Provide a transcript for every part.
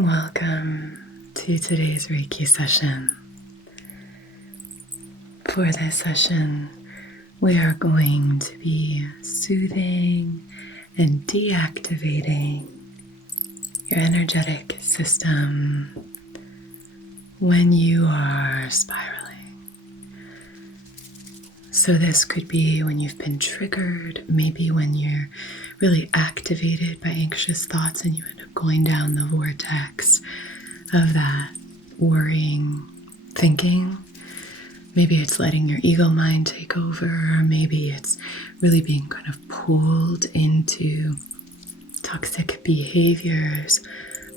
Welcome to today's Reiki session. For this session, we are going to be soothing and deactivating your energetic system when you are spiraling. So this could be when you've been triggered, maybe when you're really activated by anxious thoughts and you end up going down the vortex of that worrying thinking. Maybe it's letting your ego mind take over, or maybe it's really being kind of pulled into toxic behaviors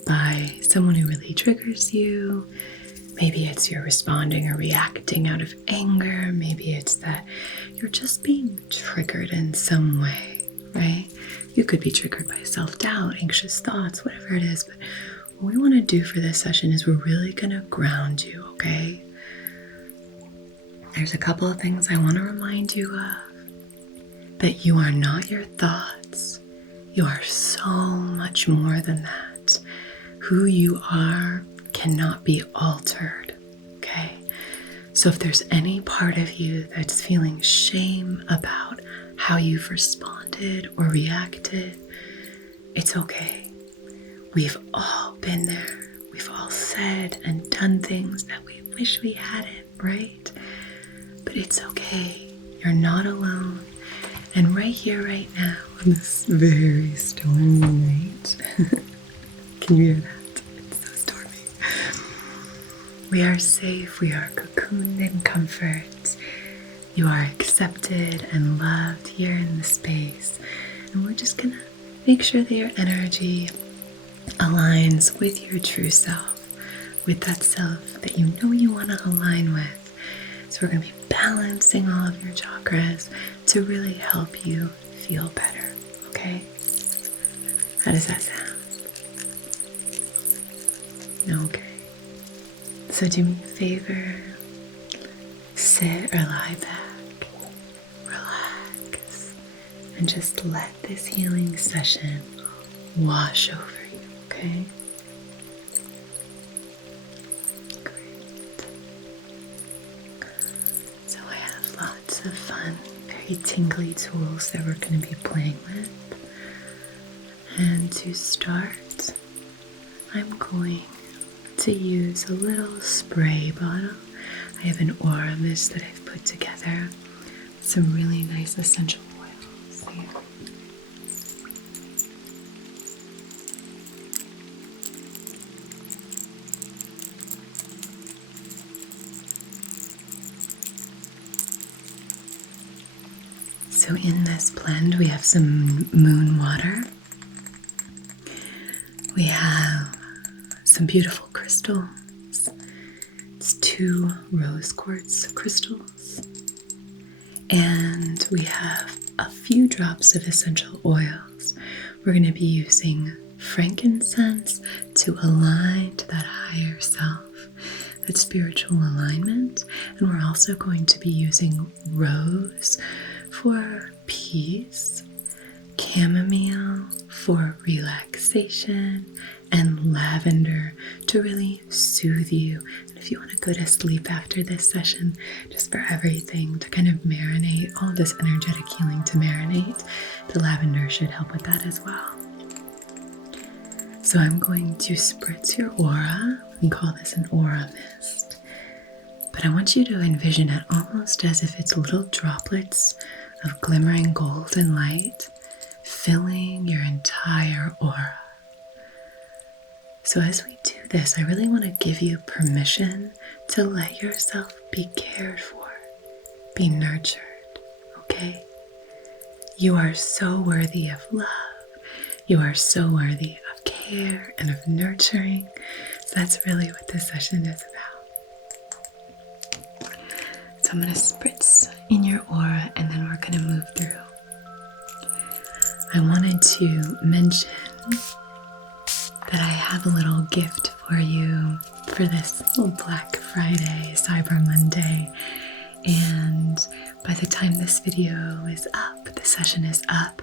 by someone who really triggers you. Maybe it's you're responding or reacting out of anger. Maybe it's that you're just being triggered in some way, right? You could be triggered by self-doubt, anxious thoughts, whatever it is. But what we want to do for this session is we're really going to ground you, okay? There's a couple of things I want to remind you of. That you are not your thoughts. You are so much more than that. Who you are cannot be altered, okay? So if there's any part of you that's feeling shame about how you've responded or reacted, it's okay. We've all been there. We've all said and done things that we wish we hadn't, right? But it's okay. You're not alone. And right here, right now, on this very stormy night, can you hear that? We are safe, we are cocooned in comfort. You are accepted and loved here in the space. And we're just gonna make sure that your energy aligns with your true self, with that self that you know you wanna align with. So we're gonna be balancing all of your chakras to really help you feel better, okay? How does that sound? Okay. So do me a favor, sit or lie back, relax, and just let this healing session wash over you, okay? Great. So I have lots of fun, very tingly tools that we're going to be playing with. And to start, I'm going to use a little spray bottle. I have an aura mist that I've put together with some really nice essential oils here. So in this blend we have some moon water. We have some beautiful crystals. It's 2 rose quartz crystals. And we have a few drops of essential oils. We're going to be using frankincense to align to that higher self, that spiritual alignment. And we're also going to be using rose for peace, chamomile for relaxation, and lavender to really soothe you. And if you want to go to sleep after this session, just for everything to kind of marinate, all this energetic healing to marinate, the lavender should help with that as well. So I'm going to spritz your aura. We call this an aura mist. But I want you to envision it almost as if it's little droplets of glimmering golden light filling your entire aura. So as we do this, I really want to give you permission to let yourself be cared for, be nurtured, okay? You are so worthy of love. You are so worthy of care and of nurturing. So that's really what this session is about. So I'm going to spritz in your aura and then we're going to move through. I wanted to mention that I have a little gift for you for this little Black Friday, Cyber Monday. And by the time this video is up, the session is up,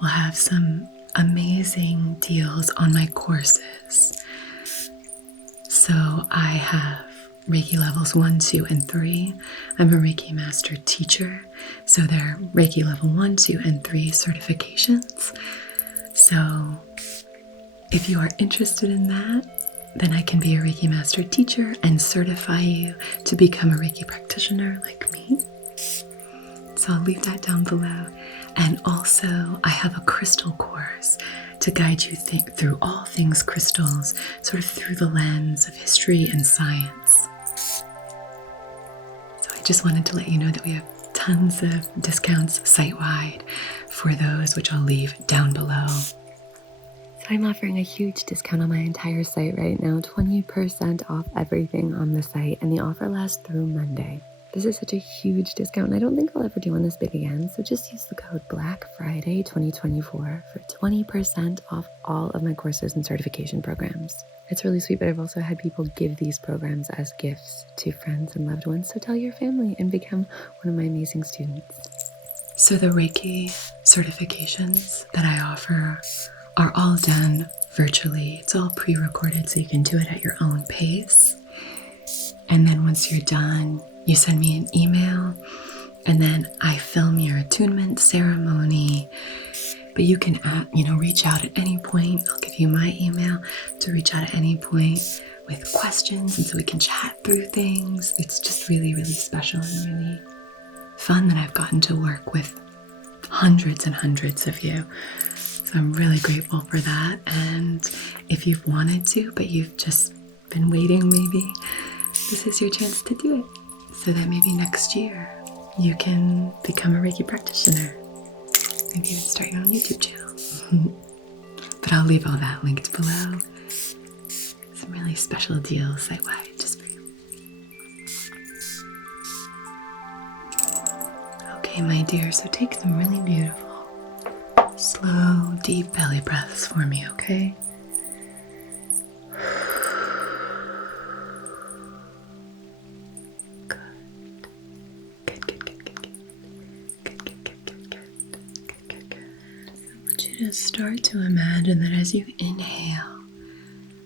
we'll have some amazing deals on my courses. So I have Reiki levels 1, 2, and 3. I'm a Reiki Master teacher, so there are Reiki level 1, 2, and 3 certifications. So if you are interested in that, then I can be a Reiki Master teacher and certify you to become a Reiki practitioner like me. So I'll leave that down below. And also, I have a crystal course to guide you through all things crystals, sort of through the lens of history and science. So I just wanted to let you know that we have tons of discounts site-wide for those, which I'll leave down below. I'm offering a huge discount on my entire site right now, 20% off everything on the site, and the offer lasts through Monday. This is such a huge discount, and I don't think I'll ever do one this big again, so just use the code Black Friday 2024 for 20% off all of my courses and certification programs. It's really sweet, but I've also had people give these programs as gifts to friends and loved ones, so tell your family and become one of my amazing students. So the Reiki certifications that I offer are all done virtually. It's all pre-recorded, so you can do it at your own pace. And then once you're done, you send me an email, and then I film your attunement ceremony. But you can, reach out at any point. I'll give you my email to reach out at any point with questions, and so we can chat through things. It's just really, really special and really fun that I've gotten to work with hundreds and hundreds of you. So I'm really grateful for that. And if you've wanted to, but you've just been waiting, maybe this is your chance to do it. So that maybe next year you can become a Reiki practitioner. Maybe even start your own YouTube channel. But I'll leave all that linked below. Some really special deals site-wide just for you. Okay, my dear, so take some really beautiful, slow, deep belly breaths for me, okay? Just start to imagine that as you inhale,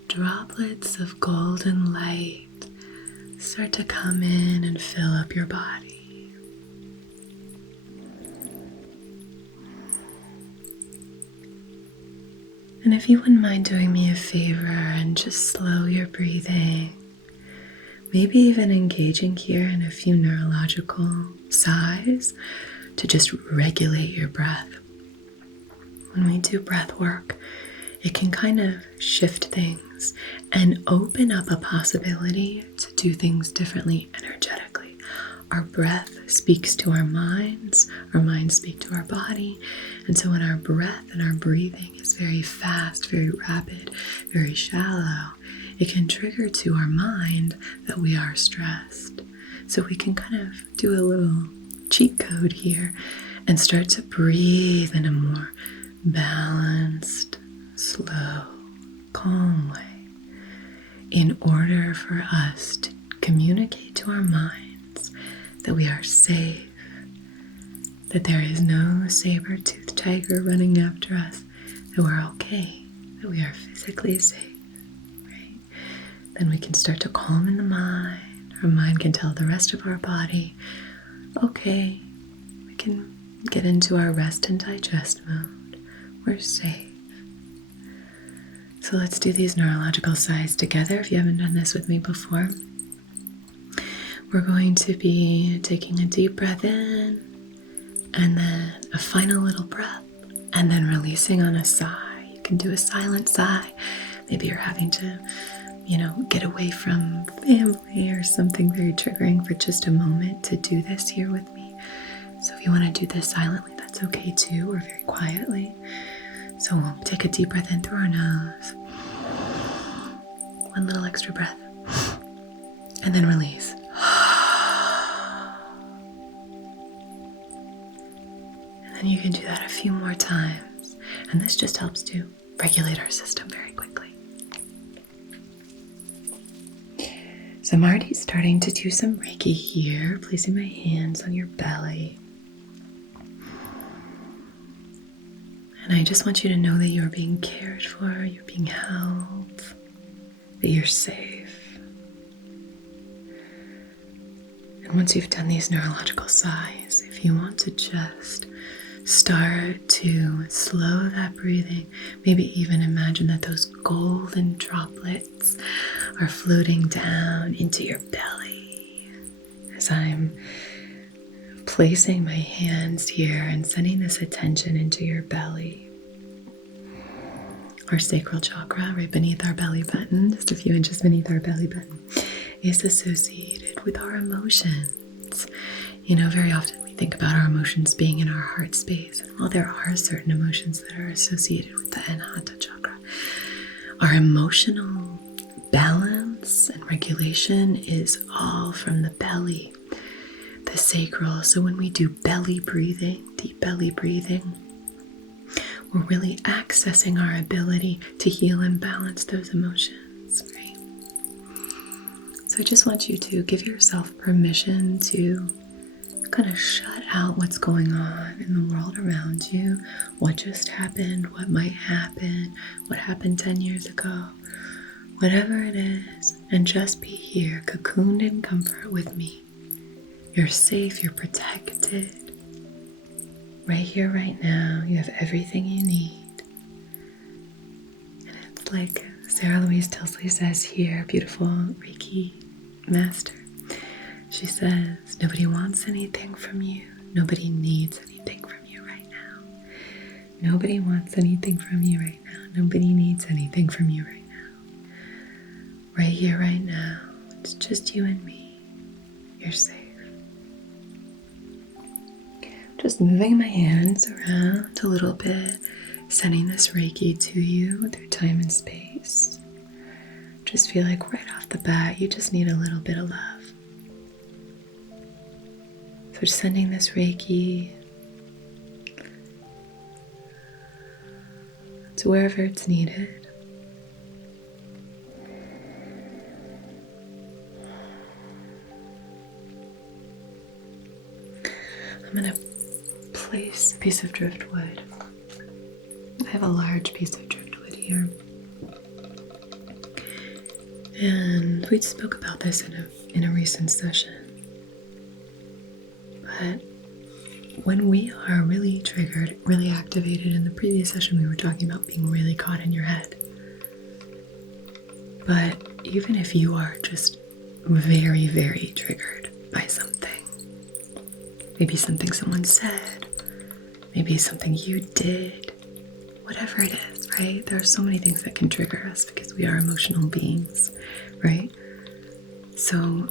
droplets of golden light start to come in and fill up your body. And if you wouldn't mind doing me a favor and just slow your breathing, maybe even engaging here in a few neurological sighs to just regulate your breath. When we do breath work, it can kind of shift things and open up a possibility to do things differently energetically. Our breath speaks to our minds speak to our body, and so when our breath and our breathing is very fast, very rapid, very shallow, it can trigger to our mind that we are stressed. So we can kind of do a little cheat code here and start to breathe in a more balanced, slow, calm way in order for us to communicate to our minds that we are safe, that there is no saber-toothed tiger running after us, that we're okay, that we are physically safe, right? Then we can start to calm in the mind. Our mind can tell the rest of our body, okay, we can get into our rest and digest mode. We're safe. So let's do these neurological sighs together. If you haven't done this with me before, we're going to be taking a deep breath in and then a final little breath and then releasing on a sigh. You can do a silent sigh. Maybe you're having to, get away from family or something very triggering for just a moment to do this here with me. So if you want to do this silently, that's okay too, or very quietly. So we'll take a deep breath in through our nose. One little extra breath. And then release. And then you can do that a few more times. And this just helps to regulate our system very quickly. So I'm already starting to do some Reiki here, placing my hands on your belly. And I just want you to know that you're being cared for, you're being held, that you're safe. Once you've done these neurological sighs, if you want to just start to slow that breathing, maybe even imagine that those golden droplets are floating down into your belly as I'm placing my hands here and sending this attention into your belly. Our sacral chakra, right beneath our belly button, just a few inches beneath our belly button, is associated with our emotions. You know, very often we think about our emotions being in our heart space. And while there are certain emotions that are associated with the Anahata chakra, our emotional balance and regulation is all from the belly, the sacral. So when we do belly breathing, deep belly breathing, we're really accessing our ability to heal and balance those emotions, right? So I just want you to give yourself permission to kind of shut out what's going on in the world around you, what just happened, what might happen, what happened 10 years ago, whatever it is, and just be here, cocooned in comfort with me. You're safe, you're protected. Right here, right now, you have everything you need. And it's like Sarah Louise Tilsley says here, beautiful Reiki Master. She says, nobody wants anything from you. Nobody needs anything from you right now. Nobody wants anything from you right now. Nobody needs anything from you right now. Right here, right now, it's just you and me. You're safe. Just moving my hands around a little bit, sending this Reiki to you through time and space. Just feel like right off the bat, you just need a little bit of love. So just sending this Reiki to wherever it's needed. I'm going to place a piece of driftwood. I have a large piece of driftwood here. And we spoke about this in a recent session. But when we are really triggered, really activated, in the previous session we were talking about being really caught in your head. But even if you are just very, very triggered by something, maybe something someone said, maybe something you did, whatever it is, right? There are so many things that can trigger us because we are emotional beings, right? So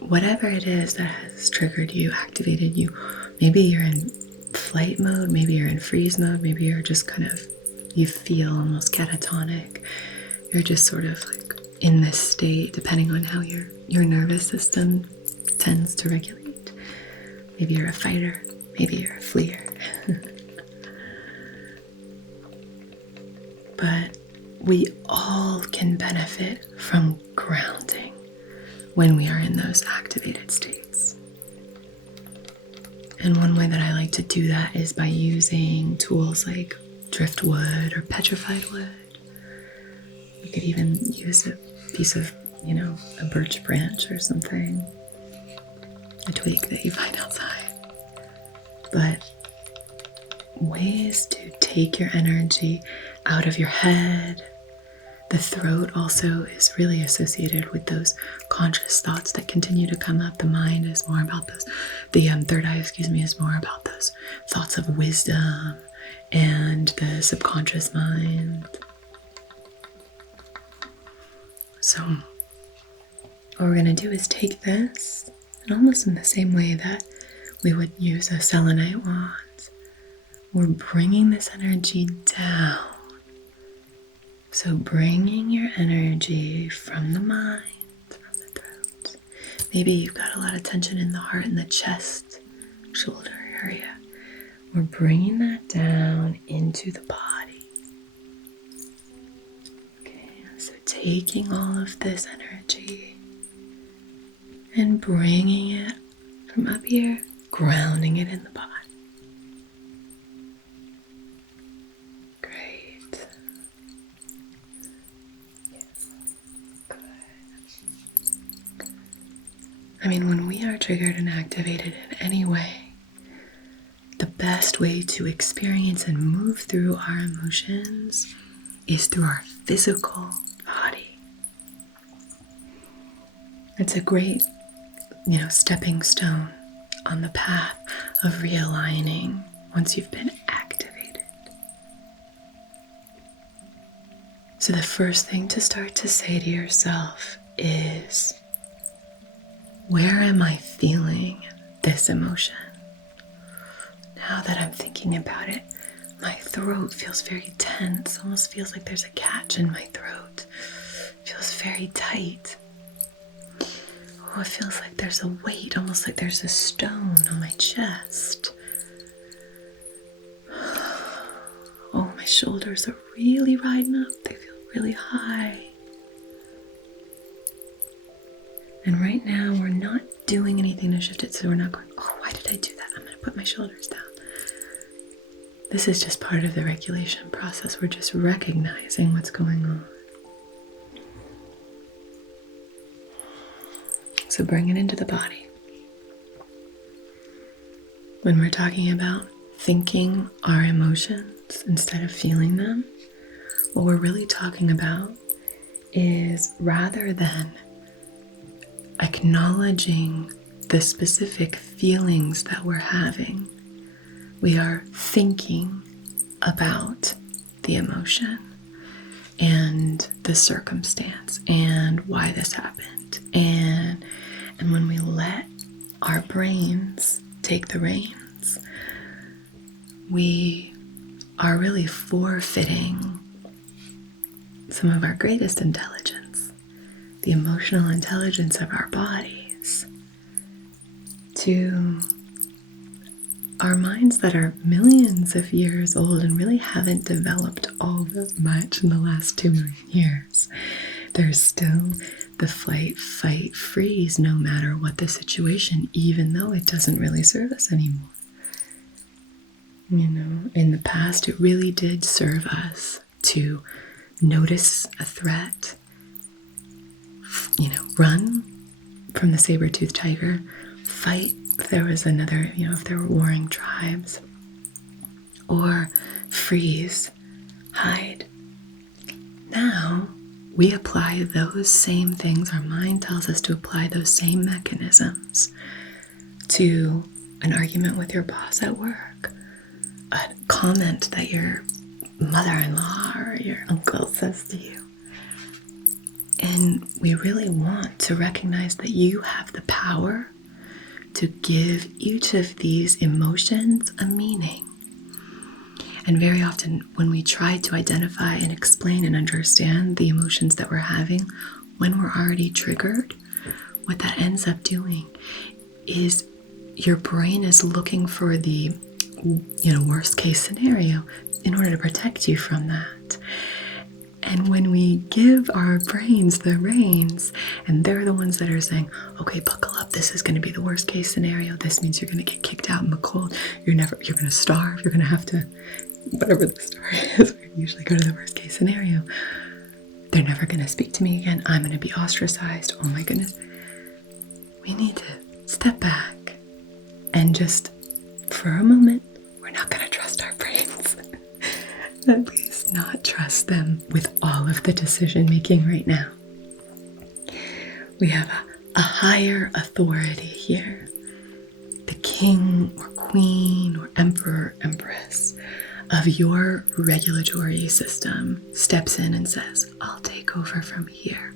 whatever it is that has triggered you, activated you, maybe you're in flight mode, maybe you're in freeze mode, maybe you're just kind of, you feel almost catatonic. You're just sort of like in this state, depending on how your nervous system tends to regulate. Maybe you're a fighter, maybe you're a fleer. But we all can benefit from grounding when we are in those activated states. And one way that I like to do that is by using tools like driftwood or petrified wood. You could even use a piece of, a birch branch or something, a twig that you find outside. But ways to take your energy out of your head. The throat also is really associated with those conscious thoughts that continue to come up. The mind is more about those. The third eye, is more about those thoughts of wisdom and the subconscious mind. So what we're going to do is take this, and almost in the same way that we would use a selenite wand, we're bringing this energy down. So bringing your energy from the mind, from the throat. Maybe you've got a lot of tension in the heart and the chest, shoulder area. We're bringing that down into the body. Okay, so taking all of this energy and bringing it from up here, grounding it in the body. I mean, when we are triggered and activated in any way, the best way to experience and move through our emotions is through our physical body. It's a great, stepping stone on the path of realigning once you've been activated. So the first thing to start to say to yourself is, where am I feeling this emotion? Now that I'm thinking about it, my throat feels very tense, almost feels like there's a catch in my throat. It feels very tight. Oh, it feels like there's a weight, almost like there's a stone on my chest. Oh, my shoulders are really riding up. They feel really high. And right now, we're not doing anything to shift it, so we're not going, oh, why did I do that? I'm going to put my shoulders down. This is just part of the regulation process. We're just recognizing what's going on. So bring it into the body. When we're talking about thinking our emotions instead of feeling them, what we're really talking about is, rather than acknowledging the specific feelings that we're having, we are thinking about the emotion and the circumstance and why this happened. And when we let our brains take the reins, we are really forfeiting some of our greatest intelligence, the emotional intelligence of our bodies, to our minds that are millions of years old and really haven't developed all that much in the last 2 million years. There's still the flight, fight, freeze, no matter what the situation, even though it doesn't really serve us anymore. In the past, it really did serve us to notice a threat, run from the saber-toothed tiger, fight if there was another, if there were warring tribes, or freeze, hide. Now, we apply those same things. Our mind tells us to apply those same mechanisms to an argument with your boss at work, a comment that your mother-in-law or your uncle says to you. And we really want to recognize that you have the power to give each of these emotions a meaning. And very often when we try to identify and explain and understand the emotions that we're having when we're already triggered, what that ends up doing is your brain is looking for the worst case scenario in order to protect you from that. And when we give our brains the reins, and they're the ones that are saying, okay, buckle up, this is going to be the worst case scenario. This means you're going to get kicked out in the cold. You're going to starve. You're going to have to, whatever the story is, we usually go to the worst case scenario. They're never going to speak to me again. I'm going to be ostracized. Oh my goodness. We need to step back and just, for a moment, we're not going to trust our brains. At least not trust them with all of the decision making right now. We have a higher authority here. The king or queen or emperor, empress of your regulatory system steps in and says, I'll take over from here.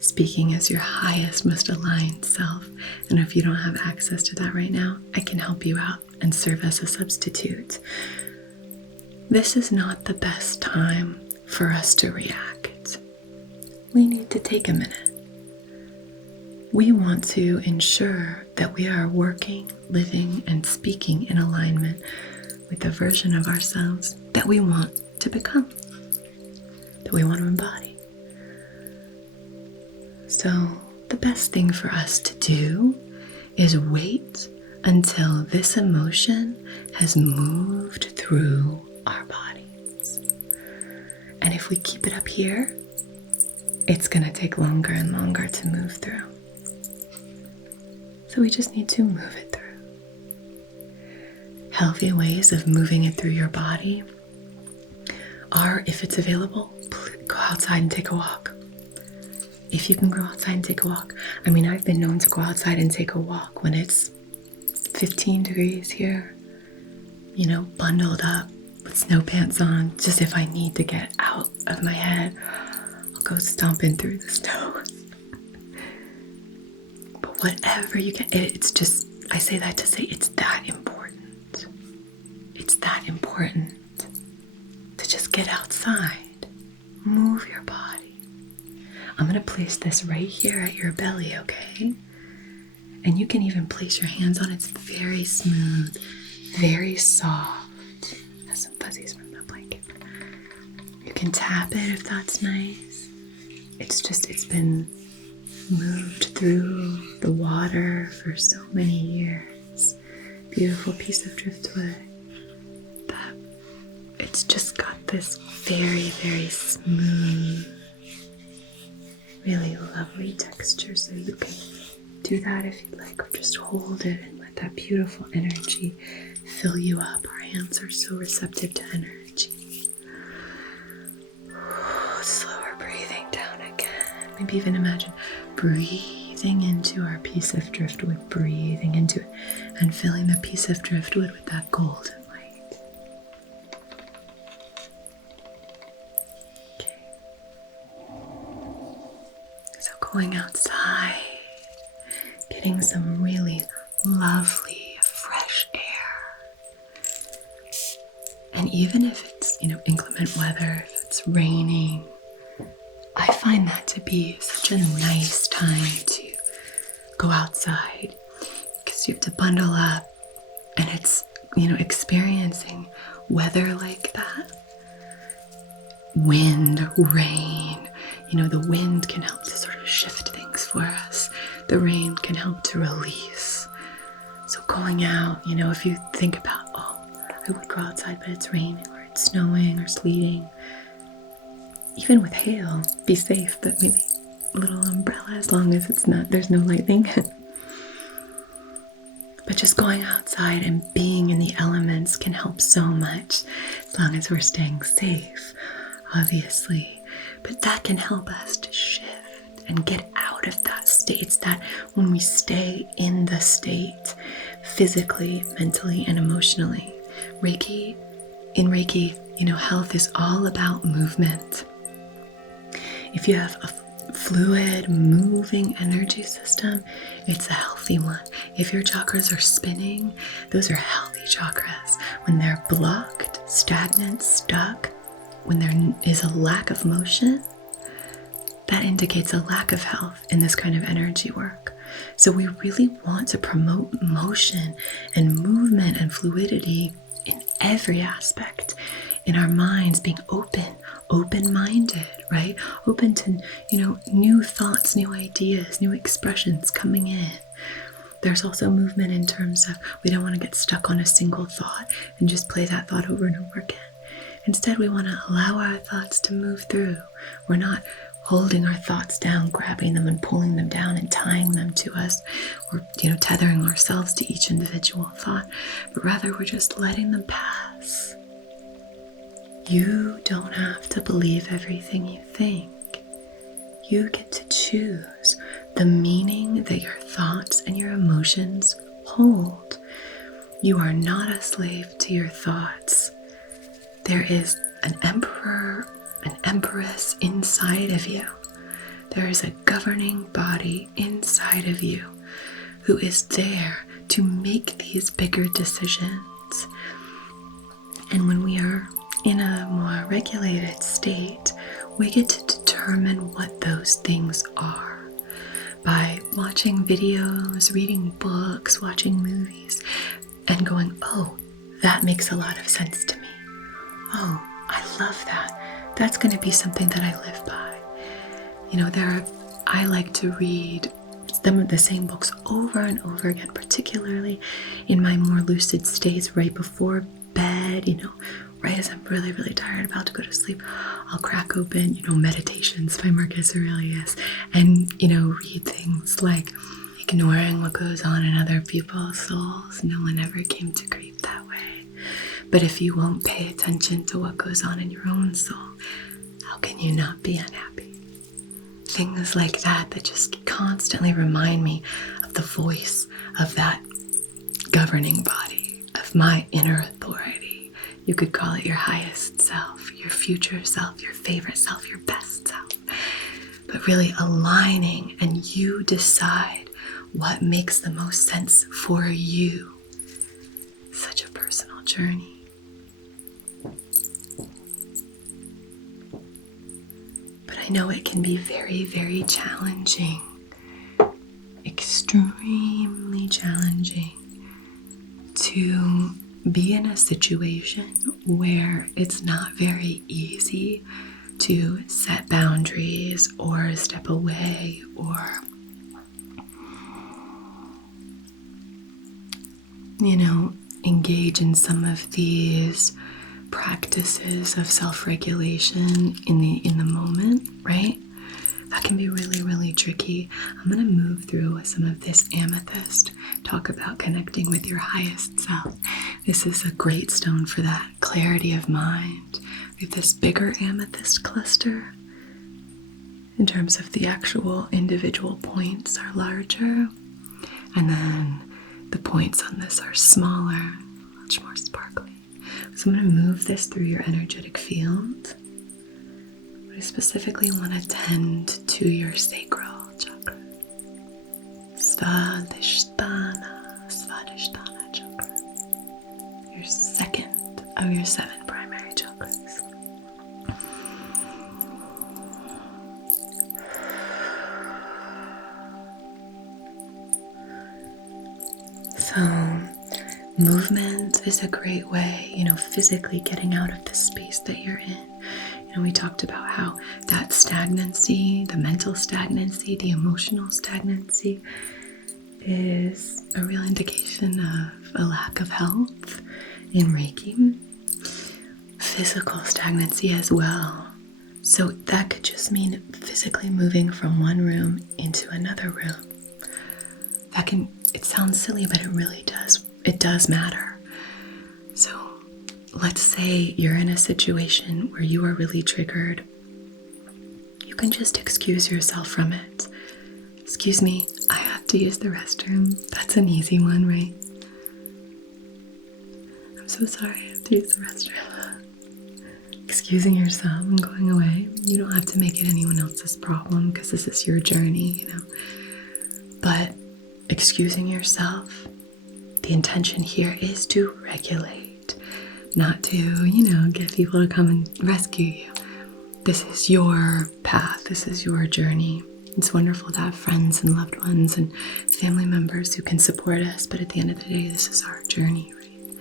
Speaking as your highest, most aligned self. And if you don't have access to that right now, I can help you out and serve as a substitute. This is not the best time for us to react. We need to take a minute. We want to ensure that we are working, living, and speaking in alignment with the version of ourselves that we want to become, that we want to embody. So the best thing for us to do is wait until this emotion has moved through our bodies. And if we keep it up here, it's going to take longer and longer to move through. So we just need to move it through. Healthy ways of moving it through your body are, if it's available, go outside and take a walk. If you can go outside and take a walk. I mean, I've been known to go outside and take a walk when it's 15 degrees here, bundled up with snow pants on, just if I need to get out of my head. I'll go stomping through the snow. But whatever you get, it's just, I say that to say it's that important. It's that important to just get outside, move your body. I'm going to place this right here at your belly, okay? And you can even place your hands on it. It's very smooth, very soft. Has some fuzzies from the blanket. You can tap it if that's nice. It's been moved through the water for so many years. Beautiful piece of driftwood. That it's just got this very, very smooth, really lovely texture. So you can do that if you'd like, or just hold it and let that beautiful energy fill you up. Our hands are so receptive to energy. Slower breathing down again. Maybe even imagine breathing into our piece of driftwood, breathing into it, and filling the piece of driftwood with that golden light. Okay. So going outside, getting some really lovely fresh air. And even if it's, inclement weather, if it's raining, I find that to be such a nice time to go outside, because you have to bundle up, and it's, experiencing weather like that. Wind, rain, the wind can help to sort of shift things for us. The rain can help to release. So going out, if you think about, I would go outside, but it's raining, or it's snowing, or sleeting. Even with hail, be safe, but maybe a little umbrella as long as there's no lightning. But just going outside and being in the elements can help so much, as long as we're staying safe, obviously. But that can help us to shift and get out of that state. It's that when we stay in the state, physically, mentally, and emotionally. In Reiki, health is all about movement. If you have a fluid, moving energy system, it's a healthy one. If your chakras are spinning, those are healthy chakras. When they're blocked, stagnant, stuck, when there is a lack of motion, that indicates a lack of health in this kind of energy work. So we really want to promote motion and movement and fluidity in every aspect. In our minds, being open-minded, right? Open to, new thoughts, new ideas, new expressions coming in. There's also movement in terms of we don't want to get stuck on a single thought and just play that thought over and over again. Instead, we want to allow our thoughts to move through. We're not holding our thoughts down, grabbing them and pulling them down and tying them to us, or, tethering ourselves to each individual thought, but rather we're just letting them pass. You don't have to believe everything you think. You get to choose the meaning that your thoughts and your emotions hold. You are not a slave to your thoughts. There is an emperor, an empress inside of you. There is a governing body inside of you who is there to make these bigger decisions. And when we are in a more regulated state, we get to determine what those things are by watching videos, reading books, watching movies, and going, oh, that makes a lot of sense to me. Oh, I love that. That's going to be something that I live by. I like to read some of the same books over and over again, particularly in my more lucid states right before bed, right as I'm really, really tired, about to go to sleep. I'll crack open, Meditations by Marcus Aurelius and, read things like ignoring what goes on in other people's souls. No one ever came to create that way. But if you won't pay attention to what goes on in your own soul, how can you not be unhappy? Things like that just constantly remind me of the voice of that governing body, of my inner authority. You could call it your highest self, your future self, your favorite self, your best self. But really aligning, and you decide what makes the most sense for you. Such a personal journey. But I know it can be very, very challenging. Extremely challenging to be in a situation where it's not very easy to set boundaries or step away or, engage in some of these practices of self-regulation in the moment, right? That can be really, really tricky. I'm going to move through some of this amethyst, talk about connecting with your highest self. This is a great stone for that clarity of mind. We have this bigger amethyst cluster. In terms of the actual individual points are larger. And then the points on this are smaller, much more sparkly. So I'm going to move this through your energetic field. I specifically want to tend to your sacral chakra. Svadhisthana chakra. Your second of your 7 primary chakras. So, movement is a great way, physically getting out of the space that you're in. We talked about how that stagnancy, the mental stagnancy, the emotional stagnancy is a real indication of a lack of health in Reiki. Physical stagnancy as well. So that could just mean physically moving from one room into another room. It sounds silly, but it really does. It does matter. So let's say you're in a situation where you are really triggered. You can just excuse yourself from it. Excuse me, I have to use the restroom. That's an easy one, right? I'm so sorry, I have to use the restroom. Excusing yourself and going away. You don't have to make it anyone else's problem because this is your journey, But excusing yourself, the intention here is to regulate, not to, get people to come and rescue you. This is your path. This is your journey. It's wonderful to have friends and loved ones and family members who can support us, but at the end of the day, this is our journey, right?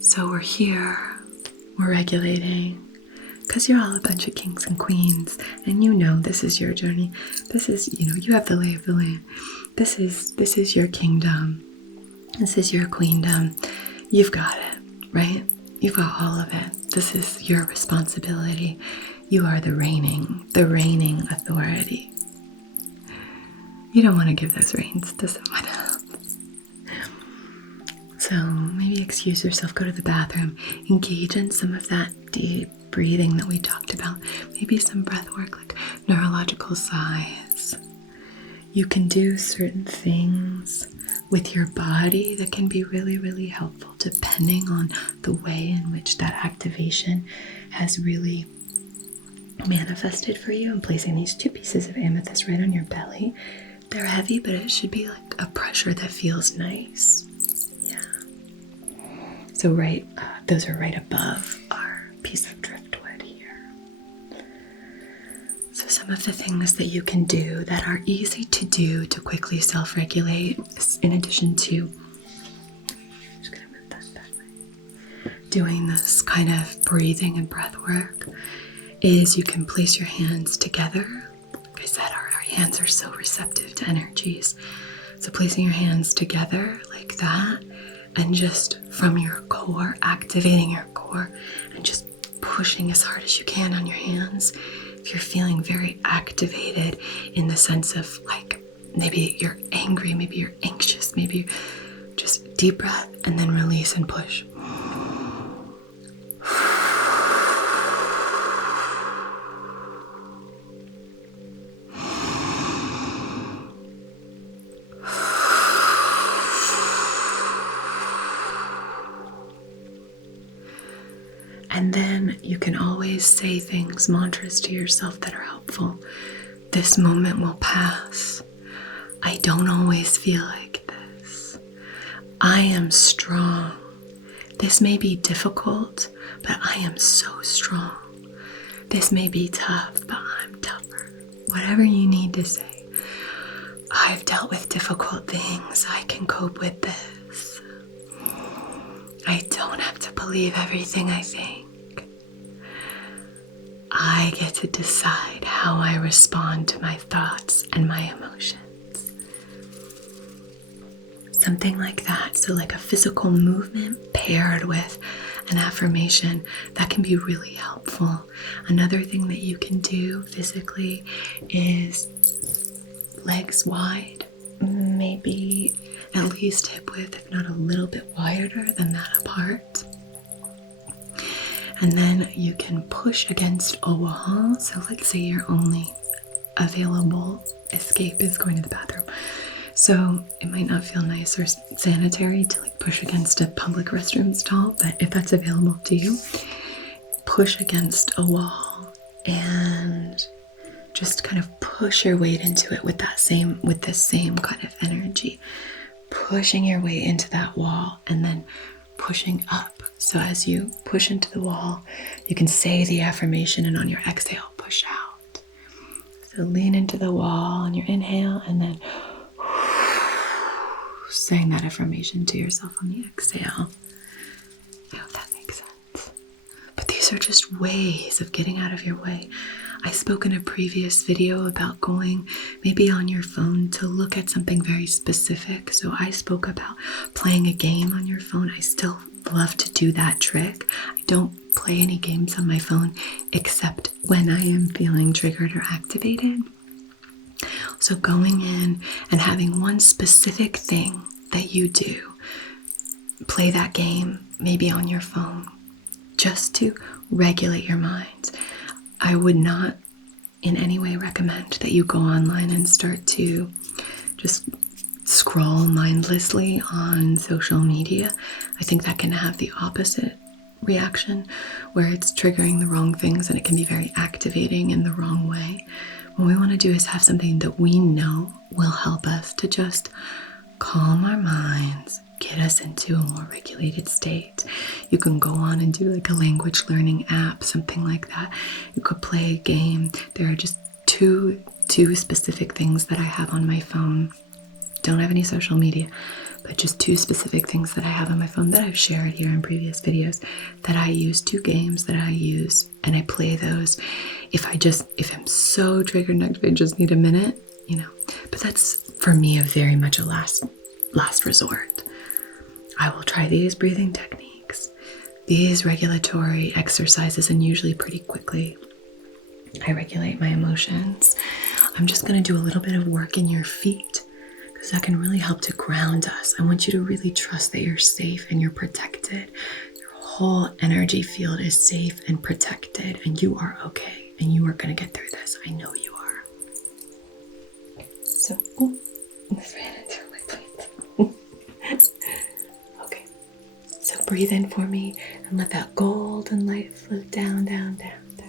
So we're here, we're regulating, because you're all a bunch of kings and queens, and this is your journey. This is, you have the lay of the land. This is your kingdom. This is your queendom. You've got it, right? You've got all of it. This is your responsibility. You are the reigning authority. You don't want to give those reins to someone else. So maybe excuse yourself, go to the bathroom, engage in some of that deep breathing that we talked about. Maybe some breath work like neurological sighs. You can do certain things with your body that can be really, really helpful depending on the way in which that activation has really manifested for you. I'm placing these 2 pieces of amethyst right on your belly. They're heavy, but it should be like a pressure that feels nice. Yeah. So those are right above our piece of driftwood here. So some of the things that you can do that are easy to do to quickly self-regulate, in addition to doing this kind of breathing and breath work, is you can place your hands together. Like I said, our hands are so receptive to energies. So placing your hands together like that, and just from your core, activating your core, and just pushing as hard as you can on your hands. If you're feeling very activated in the sense of like Maybe you're angry, maybe you're anxious, maybe just deep breath and then release and push. And then you can always say things, mantras to yourself that are helpful. This moment will pass. I don't always feel like this. I am strong. This may be difficult, but I am so strong. This may be tough, but I'm tougher. Whatever you need to say. I've dealt with difficult things. I can cope with this. I don't have to believe everything I think. I get to decide how I respond to my thoughts and my emotions. Something like that. So like a physical movement paired with an affirmation, that can be really helpful. Another thing that you can do physically is legs wide, maybe at least hip width, if not a little bit wider than that apart. And then you can push against a wall. So let's say your only available escape is going to the bathroom. So it might not feel nice or sanitary to like push against a public restroom stall, but if that's available to you, push against a wall and just kind of push your weight into it with this same kind of energy. Pushing your way into that wall and then pushing up. So as you push into the wall, you can say the affirmation, and on your exhale, push out. So lean into the wall on your inhale and then saying that affirmation to yourself on the exhale. I hope that makes sense. But these are just ways of getting out of your way. I spoke in a previous video about going maybe on your phone to look at something very specific. So I spoke about playing a game on your phone. I still love to do that trick. I don't play any games on my phone except when I am feeling triggered or activated. So going in and having one specific thing that you do, play that game maybe on your phone just to regulate your mind. I would not in any way recommend that you go online and start to just scroll mindlessly on social media. I think that can have the opposite reaction, where it's triggering the wrong things and it can be very activating in the wrong way. What we want to do is have something that we know will help us to just calm our minds, get us into a more regulated state. You can go on and do like a language learning app, something like that. You could play a game. There are just two specific things that I have on my phone. Don't have any social media, but just two specific things that I have on my phone that I've shared here in previous videos that I use, two games that I use, and I play those. If I'm so triggered and I just need a minute, but that's for me very much a last resort. I will try these breathing techniques, these regulatory exercises, and usually pretty quickly I regulate my emotions. I'm just going to do a little bit of work in your feet because that can really help to ground us. I want you to really trust that you're safe and you're protected. Your whole energy field is safe and protected, and you are okay, and you are going to get through this. I know you are. So, this ran into my plate. Okay, so breathe in for me and let that golden light float down, down, down, down.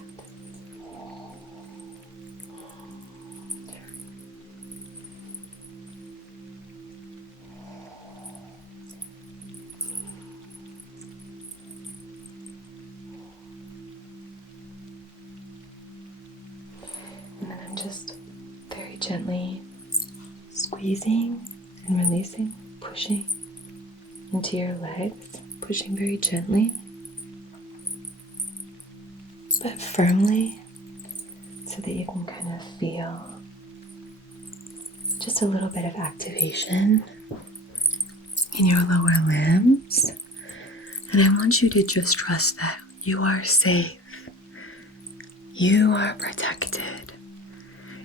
And then I'm just very gently squeezing and releasing, pushing into your legs, pushing very gently but firmly so that you can kind of feel just a little bit of activation in your lower limbs. And I want you to just trust that you are safe, you are protected,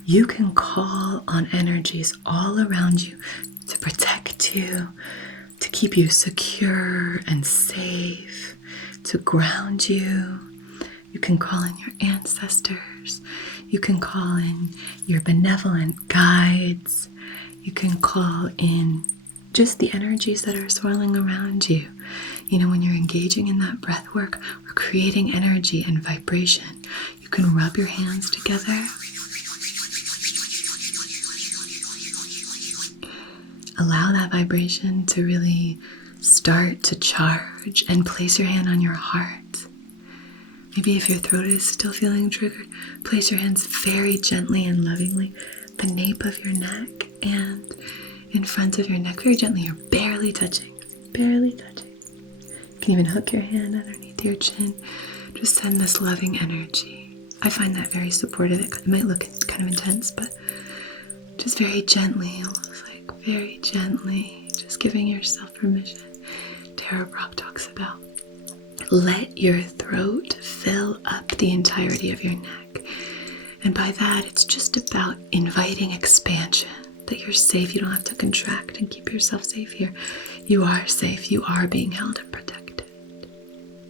you can call on energies all around you to protect you, to keep you secure and safe, to ground you. You can call in your ancestors. You can call in your benevolent guides. You can call in just the energies that are swirling around you. You know, when you're engaging in that breath work or creating energy and vibration, you can rub your hands together. Allow that vibration to really start to charge, and place your hand on your heart. Maybe if your throat is still feeling triggered, place your hands very gently and lovingly at the nape of your neck and in front of your neck, very gently. You're barely touching, barely touching. You can even hook your hand underneath your chin. Just send this loving energy. I find that very supportive. It might look kind of intense, but just very gently, almost like very gently, just giving yourself permission. Tara Brach talks about, let your throat fill up the entirety of your neck. And by that, it's just about inviting expansion, that you're safe. You don't have to contract, and keep yourself safe here. You are safe. You are being held and protected.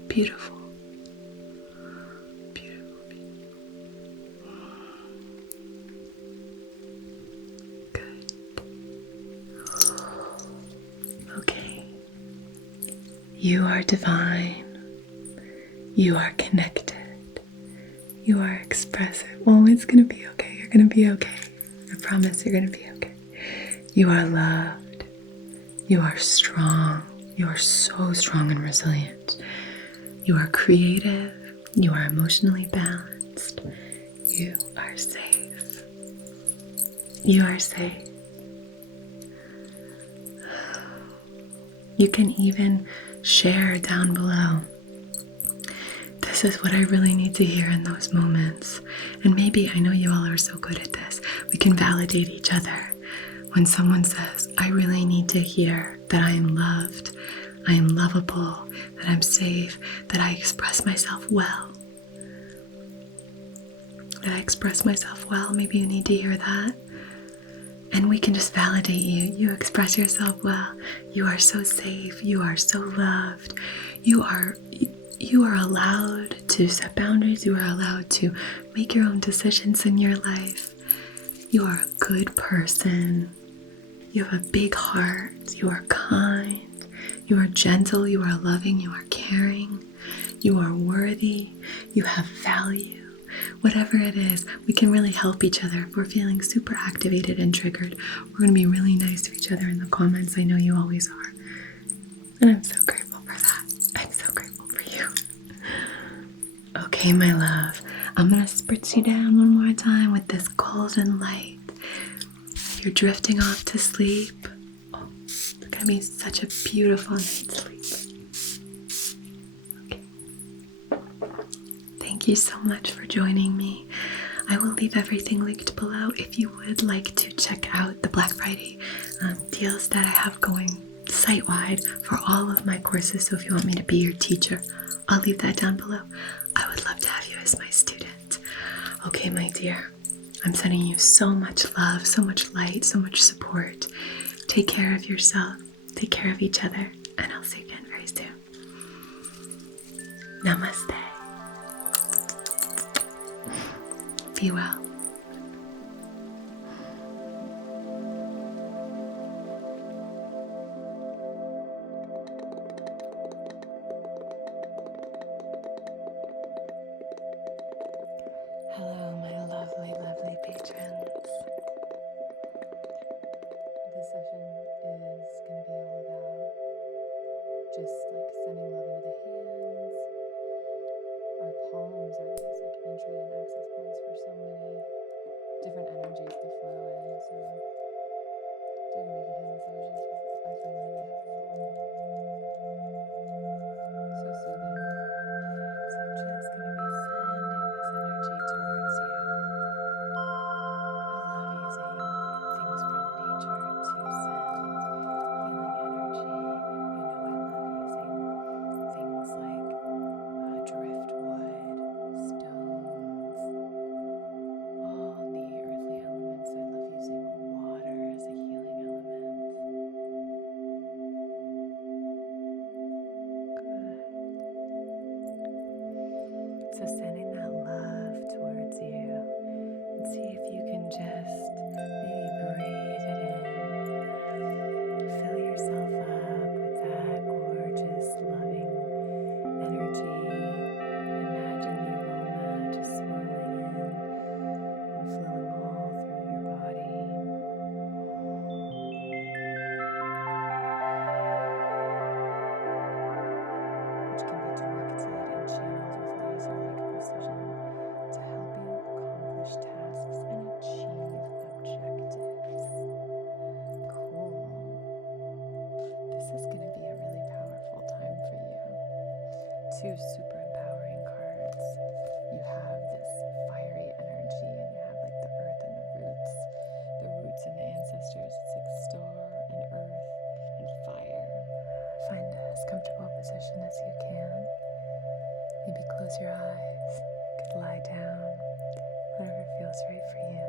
Beautiful. Beautiful, beautiful. Good. Okay. You are divine. You are connected. You are expressive. Oh, it's going to be okay. You're going to be okay. I promise you're going to be okay. You are loved. You are strong. You are so strong and resilient. You are creative. You are emotionally balanced. You are safe. You are safe. You can even share down below, this is what I really need to hear in those moments. And maybe, I know you all are so good at this, we can validate each other. When someone says, I really need to hear that I am loved, I am lovable, that I'm safe, that I express myself well. That I express myself well, maybe you need to hear that. And we can just validate you. You express yourself well. You are so safe. You are so loved. You are allowed to set boundaries. You are allowed to make your own decisions in your life. You are a good person. You have a big heart. You are kind. You are gentle. You are loving. You are caring. You are worthy. You have value. Whatever it is, we can really help each other. If we're feeling super activated and triggered, we're going to be really nice to each other in the comments. I know you always are. And I'm so grateful for that. I'm so grateful for you. Okay, my love. I'm going to spritz you down one more time with this golden light. You're drifting off to sleep. Oh, it's going to be such a beautiful night's sleep. Thank you so much for joining me. I will leave everything linked below if you would like to check out the Black Friday deals that I have going site-wide for all of my courses. So if you want me to be your teacher, I'll leave that down below. I would love to have you as my student. Okay, my dear, I'm sending you so much love, so much light, so much support. Take care of yourself, take care of each other, and I'll see you again very soon. Namaste. Be well. Hello, my lovely, lovely patrons. This session is going to be all about just like sending love into the hands. Our palms are these like entry and access points for so many different energies to flow in. So doing Reiki hand massages I find really helpful. So soothing. So I'm just going to be sending this energy towards you. I love using things from nature to send healing energy. You know I love using things like driftwood, stones, all the earthly elements So sending that love towards you, and see if you can just maybe breathe it in. Fill yourself up with that gorgeous, loving energy. Imagine the aroma just swirling in and flowing all through your body. Which can be directed and channeled with laser-like precision to help you accomplish tasks and achieve objectives. Cool. This is going to be a really powerful time for you. 2 super empowering cards. You have this fiery energy, and you have like the earth and the roots and the ancestors. It's like star and earth and fire. Find as comfortable position as you can. Maybe close your eyes. You could lie down, whatever feels right for you.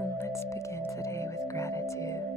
And let's begin today with gratitude.